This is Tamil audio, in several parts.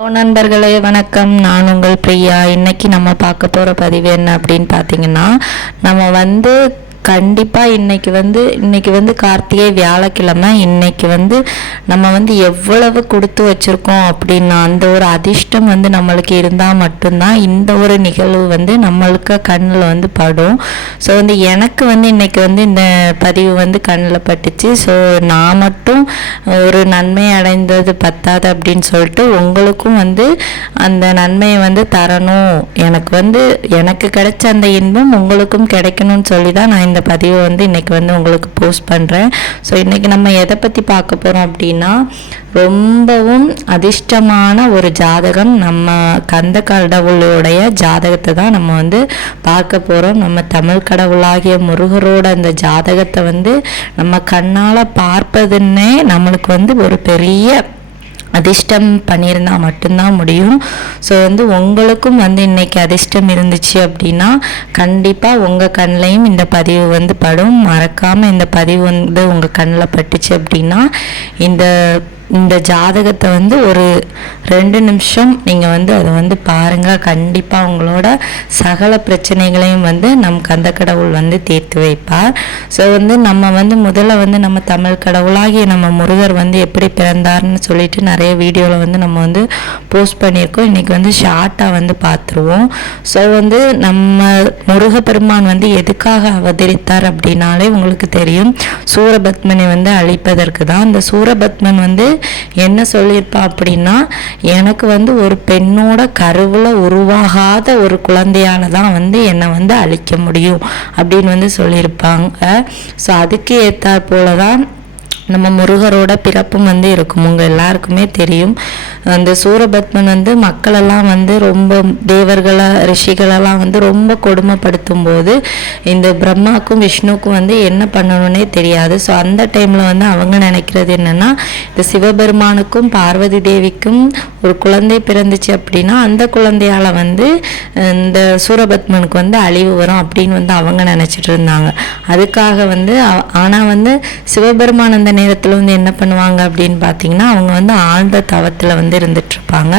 நண்பர்களே வணக்கம். நான் உங்கள் பிரியா. இன்னைக்கு நம்ம பார்க்க போகிற பதிவு என்ன அப்படின்னு பார்த்தீங்கன்னா, நம்ம கண்டிப்பாக இன்னைக்கு கார்த்திகை வியாழக்கிழமை. இன்னைக்கு நம்ம எவ்வளவு கொடுத்து வச்சுருக்கோம் அப்படின்னா அந்த ஒரு அதிர்ஷ்டம் நம்மளுக்கு இருந்தால் மட்டும்தான் இந்த ஒரு நிகழ்வு நம்மளுக்கு கண்ணில் படும். ஸோ எனக்கு இன்னைக்கு இந்த பதிவு கண்ணில் பட்டுச்சு. ஸோ நான் மட்டும் ஒரு நன்மை அடைந்தது பத்தாது அப்படின்னு சொல்லிட்டு உங்களுக்கும் அந்த நன்மையை தரணும். எனக்கு கிடைச்ச அந்த இன்பம் உங்களுக்கும் கிடைக்கணும்னு சொல்லி தான் நான் இந்த பதிவை இன்னைக்கு உங்களுக்கு போஸ்ட் பண்ணுறேன். ஸோ இன்னைக்கு நம்ம எதை பற்றி பார்க்க போகிறோம் அப்படின்னா, ரொம்பவும் அதிர்ஷ்டமான ஒரு ஜாதகம், நம்ம கந்த கடவுளுடைய ஜாதகத்தை தான் நம்ம பார்க்க போகிறோம். நம்ம தமிழ் கடவுளாகிய முருகரோட அந்த ஜாதகத்தை நம்ம கண்ணால் பார்ப்பதுன்னே நம்மளுக்கு ஒரு பெரிய அதிர்ஷ்டம் பண்ணியிருந்தால் மட்டும்தான் முடியும். ஸோ உங்களுக்கும் இன்னைக்கு அதிர்ஷ்டம் இருந்துச்சு அப்படின்னா கண்டிப்பாக உங்கள் கண்ணிலையும் இந்த பதிவு படும். மறக்காமல் இந்த பதிவு உங்கள் கண்ணில் பட்டுச்சு அப்படின்னா இந்த ஜாதகத்தை ஒரு 2 நிமிஷம் நீங்கள் அதை பாருங்கள். கண்டிப்பாக உங்களோட சகல பிரச்சனைகளையும் நம் கந்த கடவுள் தீர்த்து வைப்பார். ஸோ நம்ம முதல்ல நம்ம தமிழ் கடவுளாகிய நம்ம முருகர் எப்படி பிறந்தார்னு சொல்லிட்டு நிறைய வீடியோவில் நம்ம போஸ்ட் பண்ணியிருக்கோம். இன்றைக்கி ஷார்ட்டாக பார்த்துருவோம். ஸோ நம்ம முருகப்பெருமான் எதுக்காக அவதரித்தார் அப்படின்னாலே உங்களுக்கு தெரியும். சூரபத்மனை அழிப்பதற்கு தான். இந்த சூரபத்மன் என்ன சொல்லியிருப்பா அப்படின்னா, எனக்கு ஒரு பெண்ணோட கருவில் உருவாகாத ஒரு குழந்தையால தான் என்னை அழிக்க முடியும் அப்படின்னு சொல்லியிருப்பாங்க. ஸோ அதுக்கு ஏற்றாற் போல தான் நம்ம முருகரோட பிறப்பும் இருக்கும். உங்கள் எல்லாருக்குமே தெரியும். அந்த சூரபத்மன் மக்களெல்லாம் ரொம்ப தேவர்களை ரிஷிகளெல்லாம் ரொம்ப கொடுமைப்படுத்தும் போது இந்த பிரம்மாவுக்கும் விஷ்ணுவுக்கும் என்ன பண்ணணும்னே தெரியாது. ஸோ அந்த டைமில் அவங்க நினைக்கிறது என்னென்னா, இந்த சிவபெருமானுக்கும் பார்வதி தேவிக்கும் ஒரு குழந்தை பிறந்துச்சு அப்படின்னா அந்த குழந்தையால் இந்த சூரபத்மனுக்கு அழிவு வரும் அப்படின்னு அவங்க நினச்சிட்டு இருந்தாங்க. அதுக்காக ஆனால் சிவபெருமான் அந்த நேரத்தில் என்ன பண்ணுவாங்க அப்படின்னு பார்த்தீங்கன்னா, அவங்க ஆழ்ந்த தவத்தில் இருந்துட்டு இருப்பாங்க.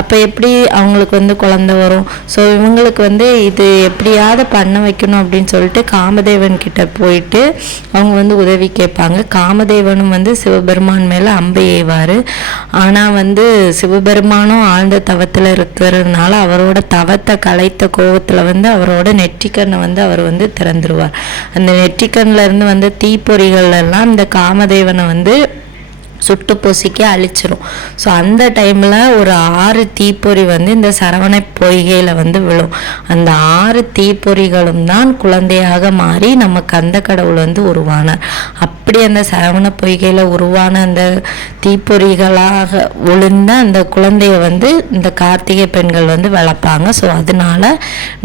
அப்போ எப்படி அவங்களுக்கு குழந்தை வரும்? ஸோ இவங்களுக்கு இது எப்படியாவது பண்ண வைக்கணும் அப்படின்னு சொல்லிட்டு காமதேவன் கிட்ட போயிட்டு அவங்க உதவி கேட்பாங்க. காமதேவனும் சிவபெருமான் மேலே அம்பை ஏவார். ஆனால் சிவபெருமானும் ஆழ்ந்த தவத்தில் இருக்கிறதுனால அவரோட தவத்தை கலைத்த கோபத்தில் அவரோட நெற்றிக்கண்ணை அவர் திறந்துருவார். அந்த நெற்றிக்கண்ணில் இருந்து தீப்பொறிகள் எல்லாம் இந்த காமதேவனை சுட்டு பொசிக்க அழிச்சிரும். ஸோ அந்த டைமில் ஒரு 6 தீப்பொறி இந்த சரவணை பொய்கையில் விழும். அந்த 6 தீப்பொறிகளும் தான் குழந்தையாக மாறி நம்ம கந்த கடவுள் உருவானார். அப்படி அந்த சரவண பொய்கையில் உருவான அந்த தீப்பொறிகளாக விழுந்த அந்த குழந்தைய இந்த கார்த்திகை பெண்கள் வளர்ப்பாங்க. ஸோ அதனால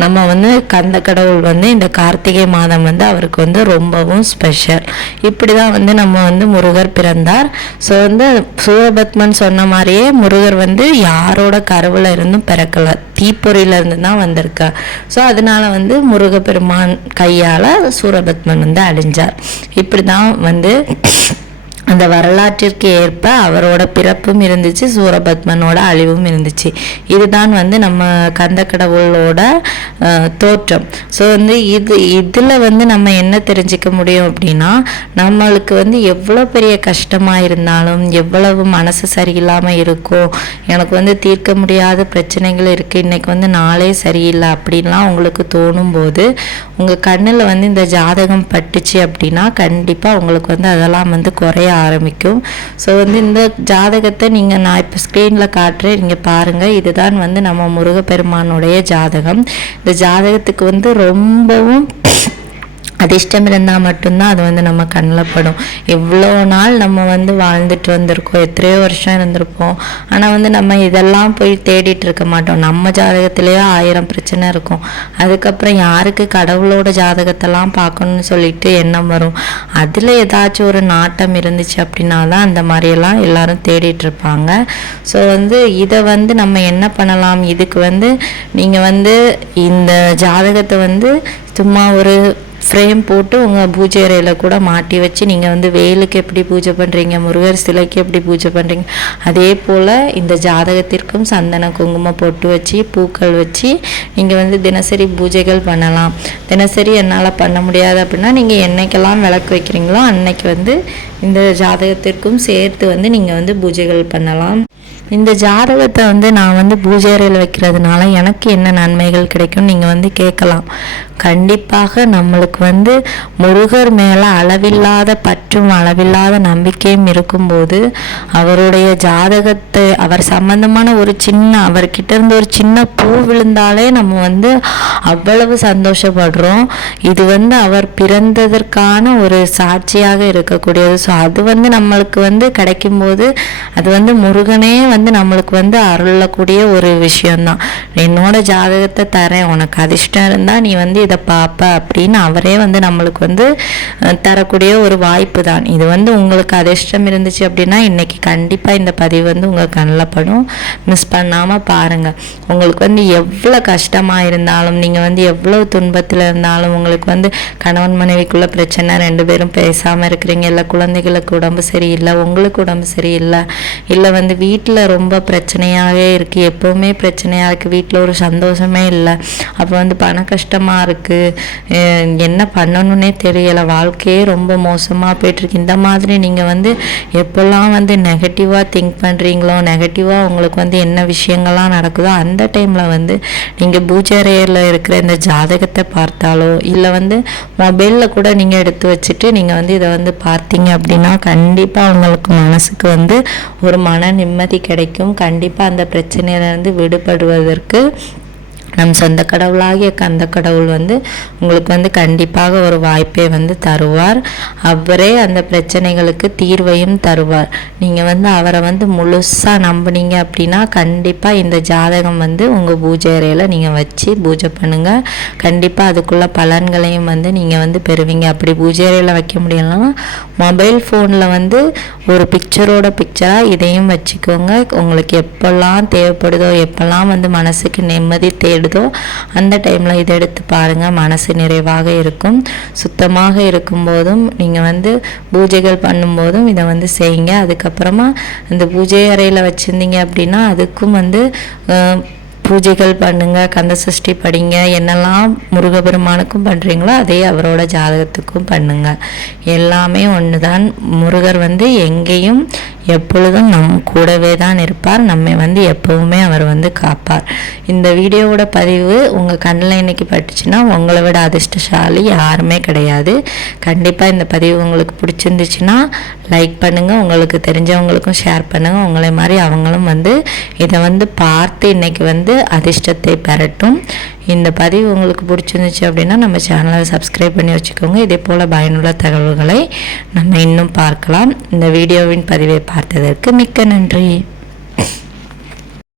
நம்ம கந்த கடவுள் இந்த கார்த்திகை மாதம் அவருக்கு ரொம்பவும் ஸ்பெஷல். இப்படி தான் நம்ம முருகர் பிறந்தார். ஸோ சூரபத்மன் சொன்ன மாதிரியே முருகர் யாரோட கருவில் இருந்தும் பிறக்கலை, தீப்பொறியிலேருந்து தான் வந்திருக்கார். ஸோ அதனால முருகப்பெருமான் கையால் சூரபத்மன் அழிஞ்சார். இப்படி தான் அந்த வரலாற்றிற்கு ஏற்ப அவரோட பிறப்பும் இருந்துச்சு, சூரபத்மனோட அழிவும் இருந்துச்சு. இதுதான் நம்ம கந்த கடவுளோட தோற்றம். ஸோ இதில் நம்ம என்ன தெரிஞ்சுக்க முடியும் அப்படின்னா, நம்மளுக்கு எவ்வளோ பெரிய கஷ்டமாக இருந்தாலும், எவ்வளவு மனசு சரியில்லாமல் இருக்கோ, எனக்கு தீர்க்க முடியாத பிரச்சனைகள் இருக்குது, இன்றைக்கி நாளே சரியில்லை அப்படின்லாம் உங்களுக்கு தோணும் போது உங்கள் கண்ணில் இந்த ஜாதகம் பட்டுச்சு அப்படின்னா கண்டிப்பாக உங்களுக்கு அதெல்லாம் குறைய ஆரம்பிக்கும். ஸோ இந்த ஜாதகத்தை நான் இப்போ ஸ்க்ரீனில் காட்டுறேன், நீங்கள் பாருங்கள். இதுதான் நம்ம முருகப்பெருமானுடைய ஜாதகம். இந்த ஜாதகத்துக்கு ரொம்பவும் அதிர்ஷ்டம் இருந்தால் மட்டும்தான் அது நம்ம கண்ணில் படும். எவ்வளோ நாள் நம்ம வாழ்ந்துட்டு வந்திருக்கோம், எத்தனையோ வருஷம் இருந்திருப்போம். ஆனால் நம்ம இதெல்லாம் போய் தேடிட்டு இருக்க மாட்டோம். நம்ம ஜாதகத்திலேயே 1000 பிரச்சனை இருக்கும். அதுக்கப்புறம் யாருக்கு கடவுளோட ஜாதகத்தெல்லாம் பார்க்கணும்னு சொல்லிட்டு எண்ணம் வரும். அதில் ஏதாச்சும் ஒரு நாட்டம் இருந்துச்சு அப்படின்னா தான் அந்த மாதிரியெல்லாம் எல்லாரும் தேடிட்டு இருப்பாங்க. ஸோ இதை நம்ம என்ன பண்ணலாம், இதுக்கு நீங்கள் இந்த ஜாதகத்தை சும்மா ஒரு ஃப்ரேம் போட்டு உங்கள் பூஜை அறையில் கூட மாட்டி வச்சு நீங்கள் வந்து வேலுக்கு எப்படி பூஜை பண்ணுறீங்க, முருகர் சிலைக்கு எப்படி பூஜை பண்ணுறீங்க, அதே போல் இந்த ஜாதகத்திற்கும் சந்தன குங்குமம் பொட்டு வச்சு பூக்கள் வச்சு நீங்கள் வந்து தினசரி பூஜைகள் பண்ணலாம். தினசரி என்னால் பண்ண முடியாது அப்படின்னா நீங்கள் என்னைக்கெல்லாம் விளக்கு வைக்கிறீங்களோ அன்னைக்கு வந்து இந்த ஜாதகத்திற்கும் சேர்த்து வந்து நீங்கள் வந்து பூஜைகள் பண்ணலாம். இந்த ஜாதகத்தை வந்து நான் வந்து பூஜை அறையில் வைக்கிறதுனால எனக்கு என்ன நன்மைகள் கிடைக்கும் நீங்கள் வந்து கேட்கலாம். கண்டிப்பாக நம்மளுக்கு வந்து முருகர் மேலே அளவில்லாத பற்றும் அளவில்லாத நம்பிக்கையும் இருக்கும்போது அவருடைய ஜாதகத்தை அவர் சம்பந்தமான ஒரு சின்ன அவர்கிட்ட இருந்து ஒரு சின்ன பூ விழுந்தாலே நம்ம வந்து அவ்வளவு சந்தோஷப்படுறோம். இது வந்து அவர் பிறந்ததற்கான ஒரு சாட்சியாக இருக்கக்கூடியது. ஸோ அது வந்து நம்மளுக்கு வந்து கிடைக்கும்போது அது வந்து முருகனே வந்து நம்மளுக்கு வந்து அருளக்கூடிய ஒரு விஷயம்தான். என்னோட ஜாதகத்தை தரேன், உனக்கு அதிர்ஷ்டம் இருந்தால் நீ வந்து இதை பார்ப்ப அப்படின்னு அவரே வந்து நம்மளுக்கு வந்து தரக்கூடிய ஒரு வாய்ப்பு தான் இது. வந்து உங்களுக்கு அதிர்ஷ்டம் இருந்துச்சு அப்படின்னா இன்னைக்கு கண்டிப்பாக இந்த பதிவு வந்து உங்கள் கண்ணில் படும். மிஸ் பண்ணாமல் பாருங்கள். உங்களுக்கு வந்து எவ்வளோ கஷ்டமாக இருந்தாலும் நீங்கள் வந்து எவ்வளோ துன்பத்தில் இருந்தாலும் உங்களுக்கு வந்து கணவன் மனைவிக்குள்ளே பிரச்சனை, 2 பேரும் பேசாமல் இருக்கிறீங்க, இல்லை குழந்தைகளுக்கு உடம்பு சரியில்லை, உங்களுக்கு உடம்பு சரியில்லை, இல்லை வந்து வீட்டில் ரொம்ப பிரச்சனையாகவே இருக்குது, எப்போவுமே பிரச்சனையாக இருக்குது, வீட்டில் ஒரு சந்தோஷமே இல்லை, அப்போ வந்து பண கஷ்டமாக இருக்குது, என்ன பண்ணணுன்னே தெரியலை, வாழ்க்கையே ரொம்ப மோசமாக போய்ட்டுருக்கு. இந்த மாதிரி நீங்கள் வந்து எப்போல்லாம் வந்து நெகட்டிவாக திங்க் பண்ணுறீங்களோ, நெகட்டிவாக உங்களுக்கு வந்து என்ன விஷயங்கள்லாம் நடக்குதோ அந்த டைமில் வந்து நீங்கள் பூஜை அறையில் இருக்கிற இந்த ஜாதகத்தை பார்த்தாலோ இல்லை வந்து மொபைலில் கூட நீங்கள் எடுத்து வச்சுட்டு நீங்கள் வந்து இதை வந்து பார்த்தீங்க அப்படின்னா கண்டிப்பாக உங்களுக்கு மனசுக்கு வந்து ஒரு மன நிம்மதி கிடைக்கும். கண்டிப்பாக அந்த பிரச்சனையிலேருந்து விடுபடுவதற்கு நம் சொந்த கடவுளாகிய கந்த கடவுள் வந்து உங்களுக்கு வந்து கண்டிப்பாக ஒரு வாய்ப்பை வந்து தருவார். அவரே அந்த பிரச்சனைகளுக்கு தீர்வையும் தருவார். நீங்கள் வந்து அவரை வந்து முழுசாக நம்பினீங்க அப்படின்னா கண்டிப்பாக இந்த ஜாதகம் வந்து உங்கள் பூஜை அறையில் நீங்கள் வச்சு பூஜை பண்ணுங்கள். கண்டிப்பாக அதுக்குள்ள பலன்களையும் வந்து நீங்கள் வந்து பெறுவீங்க. அப்படி பூஜை அறையில் வைக்க முடியலன்னா மொபைல் ஃபோனில் வந்து ஒரு பிக்சராக இதையும் வச்சுக்கோங்க. உங்களுக்கு எப்போல்லாம் தேவைப்படுதோ, எப்போல்லாம் வந்து மனசுக்கு நிம்மதி தேடுதோ அந்த டைமில் இதை எடுத்து பாருங்கள். மனசு நிறைவாக இருக்கும். சுத்தமாக இருக்கும்போதும் நீங்கள் வந்து பூஜைகள் பண்ணும்போதும் இதை வந்து செய்யுங்க. அதுக்கப்புறமா இந்த பூஜை அறையில் வச்சுருந்தீங்க அப்படின்னா அதுக்கும் வந்து பூஜைகள் பண்ணுங்கள், கந்த சஷ்டி படிங்க, என்னெல்லாம் முருகபெருமானுக்கும் பண்ணுறீங்களோ அதே அவரோட ஜாதகத்துக்கும் பண்ணுங்கள். எல்லாமே ஒன்று தான். முருகர் வந்து எங்கேயும் எப்பொழுதும் நம் கூடவே தான் இருப்பார். நம்மை வந்து எப்போவுமே அவர் வந்து காப்பார். இந்த வீடியோவோட பதிவு உங்கள் கண்ணில் இன்னைக்கு பட்டுச்சுன்னா உங்களை விட அதிர்ஷ்டசாலி யாருமே கிடையாது. கண்டிப்பாக இந்த பதிவு உங்களுக்கு பிடிச்சிருந்துச்சுன்னா லைக் பண்ணுங்கள், உங்களுக்கு தெரிஞ்சவங்களுக்கும் ஷேர் பண்ணுங்கள். உங்களை மாதிரி அவங்களும் வந்து இதை வந்து பார்த்து இன்னைக்கு வந்து அதிர்ஷ்டத்தை பெறட்டும். இந்த பதிவு உங்களுக்கு பிடிச்சிருந்துச்சு அப்படின்னா நம்ம சேனலை சப்ஸ்கிரைப் பண்ணி வச்சுக்கோங்க. இதே போல் பயனுள்ள தகவல்களை நம்ம இன்னும் பார்க்கலாம். இந்த வீடியோவின் பதிவை பார்த்ததற்கு மிக்க நன்றி.